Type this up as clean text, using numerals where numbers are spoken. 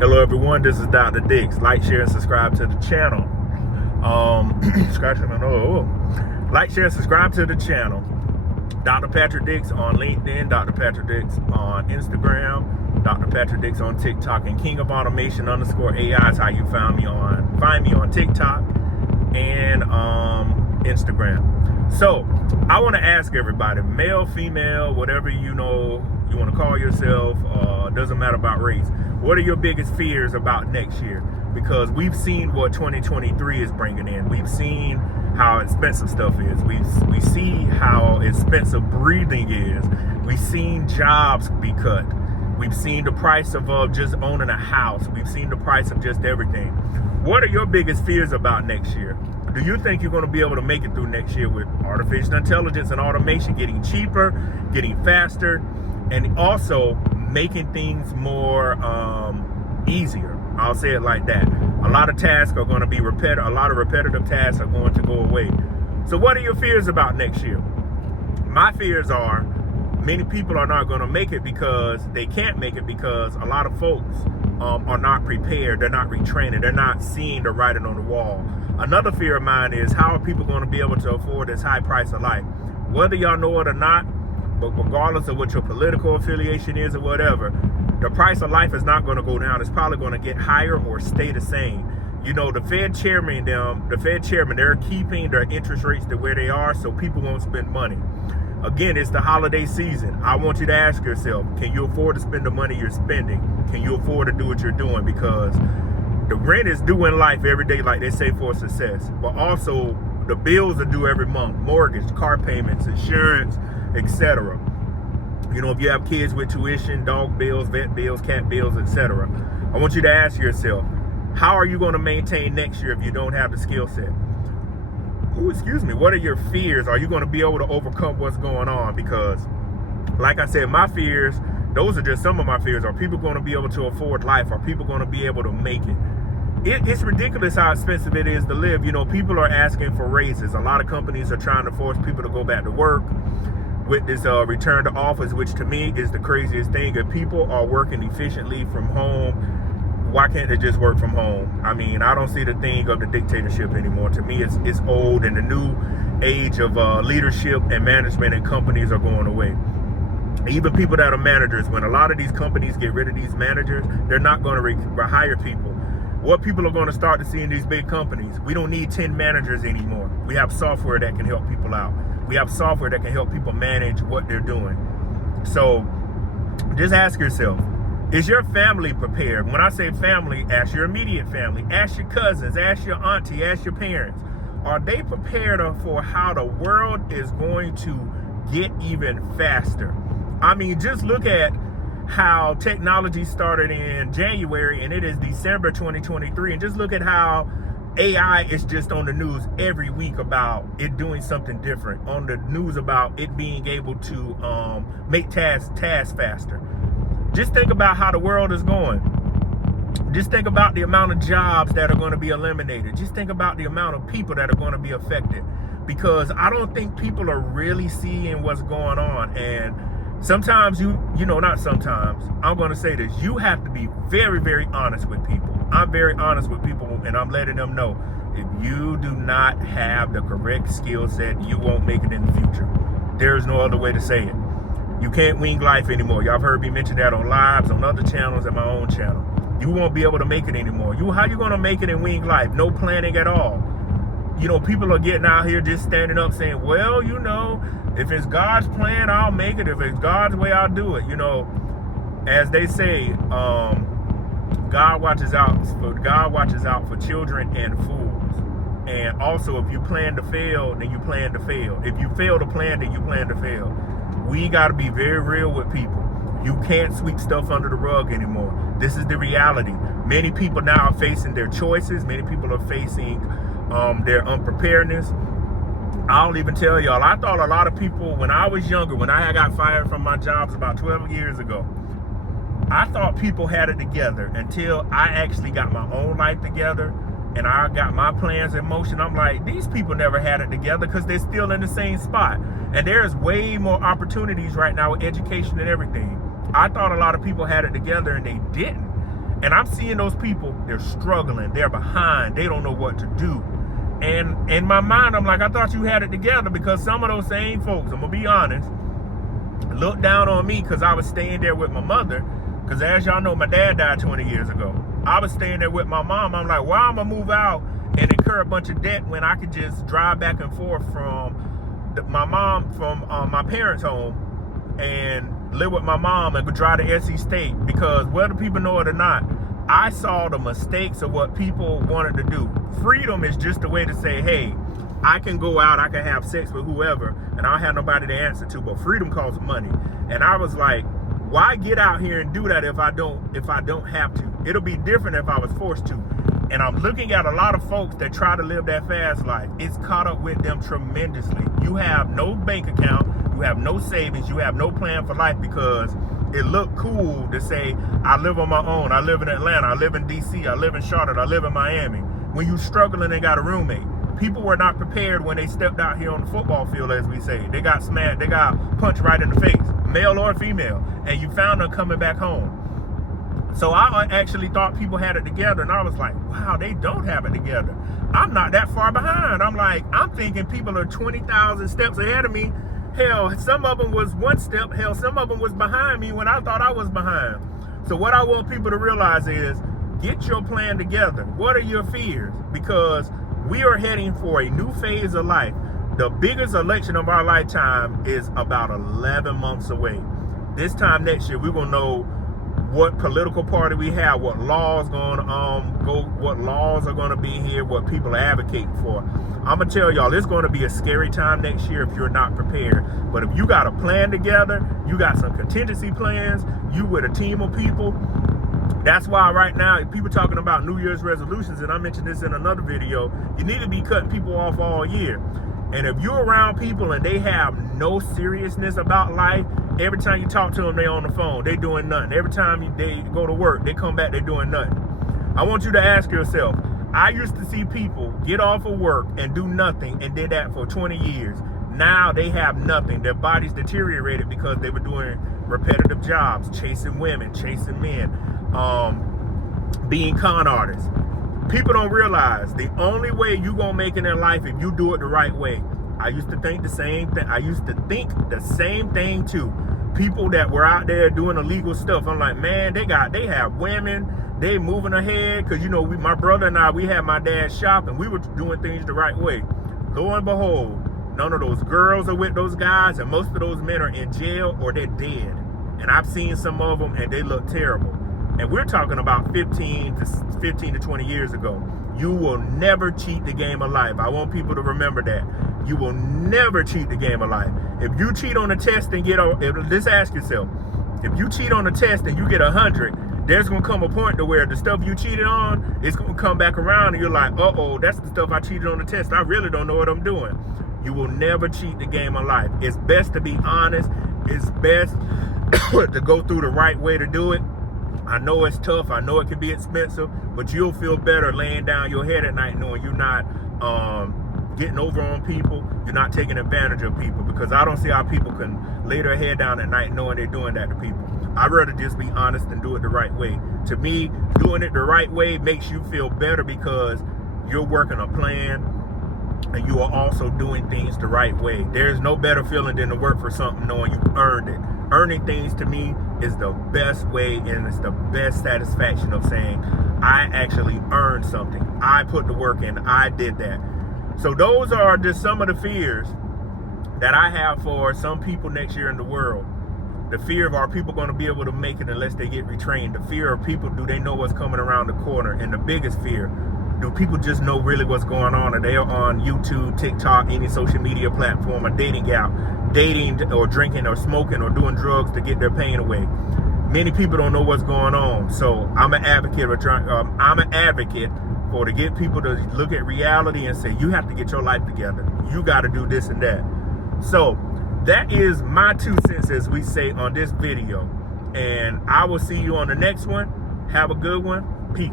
Hello everyone, this is Dr. Dix. Like, share, and subscribe to the channel. Like, share, and subscribe to the channel. Dr. Patrick Dix on LinkedIn, Dr. Patrick Dix on Instagram, Dr. Patrick Dix on TikTok, and King of Automation _AI is how you find me on TikTok and Instagram. So I want to ask everybody, male, female, whatever you want to call yourself, doesn't matter about race. What are your biggest fears about next year? Because we've seen what 2023 is bringing in. We've seen how expensive stuff is. We see how expensive breathing is. We've seen jobs be cut. We've seen the price of just owning a house. We've seen the price of just everything. What are your biggest fears about next year? Do you think you're going to be able to make it through next year with artificial intelligence and automation getting cheaper, getting faster, and also making things more easier? I'll say it like that. A lot of tasks are going to be repetitive. A lot of repetitive tasks are going to go away. So what are your fears about next year? My fears are many people are not going to make it because they can't make it because a lot of folks are not prepared. They're not retraining. They're not seeing the writing on the wall. Another fear of mine is how are people going to be able to afford this high price of life? Whether y'all know it or not, but regardless of what your political affiliation is or whatever, the price of life is not going to go down. It's probably going to get higher or stay the same. You know, the Fed chairman, they're keeping their interest rates to where they are so people won't spend money. Again, it's the holiday season. I want you to ask yourself, can you afford to spend the money you're spending? Can you afford to do what you're doing? Because the rent is due in life every day, like they say, for success. But also, the bills are due every month. Mortgage, car payments, insurance, etc. You know, if you have kids with tuition, dog bills, vet bills, cat bills, etc. I want you to ask yourself, how are you going to maintain next year if you don't have the skill set? What are your fears? Are you going to be able to overcome what's going on? Because, like I said, my fears, those are just some of my fears. Are people going to be able to afford life? Are people going to be able to make it? It's ridiculous how expensive it is to live. You know, people are asking for raises. A lot of companies are trying to force people to go back to work with this return to office, which to me is the craziest thing. If people are working efficiently from home, why can't they just work from home? I mean, I don't see the thing of the dictatorship anymore. To me, it's old, and the new age of leadership and management and companies are going away. Even people that are managers, when a lot of these companies get rid of these managers, they're not going to hire people. What people are going to start to see in these big companies, we don't need 10 managers anymore. We have software that can help people out. We have software that can help people manage what they're doing. So just ask yourself, is your family prepared? When I say family, ask your immediate family, ask your cousins, ask your auntie, ask your parents. Are they prepared for how the world is going to get even faster? I mean, just look at how technology started in January and it is December 2023. And just look at how AI is just on the news every week about it doing something different, on the news about it being able to make tasks faster. Just think about how the world is going. Just think about the amount of jobs that are going to be eliminated. Just think about the amount of people that are going to be affected. Because I don't think people are really seeing what's going on. And sometimes not sometimes, I'm going to say this, you have to be very, very honest with people. I'm very honest with people, and I'm letting them know, if you do not have the correct skill set, you won't make it in the future. There's no other way to say it. You can't wing life anymore. Y'all have heard me mention that on lives, on other channels, and my own channel. You won't be able to make it anymore. How you going to make it in wing life? No planning at all. You know, people are getting out here just standing up saying, well, if it's God's plan, I'll make it. If it's God's way, I'll do it. You know, as they say, God watches out for children and fools. And also, if you plan to fail, then you plan to fail. If you fail to plan, then you plan to fail. We got to be very real with people. You can't sweep stuff under the rug anymore. This is the reality. Many people now are facing their choices. Many people are facing their unpreparedness. I'll even tell y'all, I thought a lot of people, when I was younger, when I got fired from my jobs about 12 years ago, I thought people had it together until I actually got my own life together and I got my plans in motion. I'm like, these people never had it together because they're still in the same spot. And there's way more opportunities right now with education and everything. I thought a lot of people had it together and they didn't. And I'm seeing those people, they're struggling, they're behind, they don't know what to do. And in my mind, I'm like, I thought you had it together, because some of those same folks, I'm gonna be honest, looked down on me because I was staying there with my mother. Because as y'all know, my dad died 20 years ago. I was staying there with my mom. I'm like, why am I move out and incur a bunch of debt when I could just drive back and forth from my parents' home and live with my mom and go drive to SC State? Because whether people know it or not, I saw the mistakes of what people wanted to do. Freedom is just a way to say, hey, I can go out, I can have sex with whoever, and I don't have nobody to answer to. But freedom costs money. And I was like, why get out here and do that if I don't have to? It'll be different if I was forced to. And I'm looking at a lot of folks that try to live that fast life. It's caught up with them tremendously. You have no bank account, you have no savings, you have no plan for life, because it looked cool to say, I live on my own, I live in Atlanta, I live in DC, I live in Charlotte, I live in Miami. When you struggling and got a roommate. People were not prepared when they stepped out here on the football field, as we say. They got smacked, they got punched right in the face, male or female, and you found them coming back home. So I actually thought people had it together, and I was like, wow, they don't have it together. I'm not that far behind. I'm thinking people are 20,000 steps ahead of me. Hell, some of them was one step. Hell, some of them was behind me when I thought I was behind. So what I want people to realize is, get your plan together. What are your fears? Because we are heading for a new phase of life. The biggest election of our lifetime is about 11 months away. This time next year, we're gonna know what political party we have, what laws what laws are gonna be here, what people are advocating for. I'm gonna tell y'all, it's gonna be a scary time next year if you're not prepared. But if you got a plan together, you got some contingency plans, you with a team of people. That's why right now, people talking about New Year's resolutions, and I mentioned this in another video, you need to be cutting people off all year. And if you're around people and they have no seriousness about life, every time you talk to them, they on the phone, they doing nothing. Every time they go to work, they come back, they doing nothing. I want you to ask yourself, I used to see people get off of work and do nothing, and did that for 20 years. Now they have nothing. Their bodies deteriorated because they were doing repetitive jobs, chasing women, chasing men, being con artists. People don't realize the only way you gonna make it in life if you do it the right way. I used to think the same thing. I used to think the same thing too. People that were out there doing illegal stuff, I'm like, man, they have women, they moving ahead. Cause my brother and I, we had my dad's shop and we were doing things the right way. Lo and behold, none of those girls are with those guys, and most of those men are in jail or they're dead. And I've seen some of them and they look terrible. And we're talking about 15 to 20 years ago. You will never cheat the game of life. I want people to remember that. You will never cheat the game of life. If you cheat on a test and let's ask yourself, if you cheat on a test and you get 100, there's gonna come a point to where the stuff you cheated on, it's gonna come back around and you're like, uh-oh, that's the stuff I cheated on the test. I really don't know what I'm doing. You will never cheat the game of life. It's best to be honest. It's best to go through the right way to do it. I know it's tough. I know it can be expensive, but you'll feel better laying down your head at night knowing you're not getting over on people. You're not taking advantage of people, because I don't see how people can lay their head down at night knowing they're doing that to people. I'd rather just be honest and do it the right way. To me, doing it the right way makes you feel better because you're working a plan and you are also doing things the right way. There's no better feeling than to work for something knowing you earned it. Earning things to me is the best way, and it's the best satisfaction of saying, I actually earned something. I put the work in, I did that. So those are just some of the fears that I have for some people next year in the world. The fear of, are people going to be able to make it unless they get retrained? The fear of people, do they know what's coming around the corner? And the biggest fear, do people just know really what's going on? Are they on YouTube, TikTok, any social media platform, a dating app, dating or drinking or smoking or doing drugs to get their pain away? Many people don't know what's going on. So I'm an advocate for to get people to look at reality and say, you have to get your life together. You got to do this and that. So that is my 2 cents, as we say, on this video. And I will see you on the next one. Have a good one. Peace.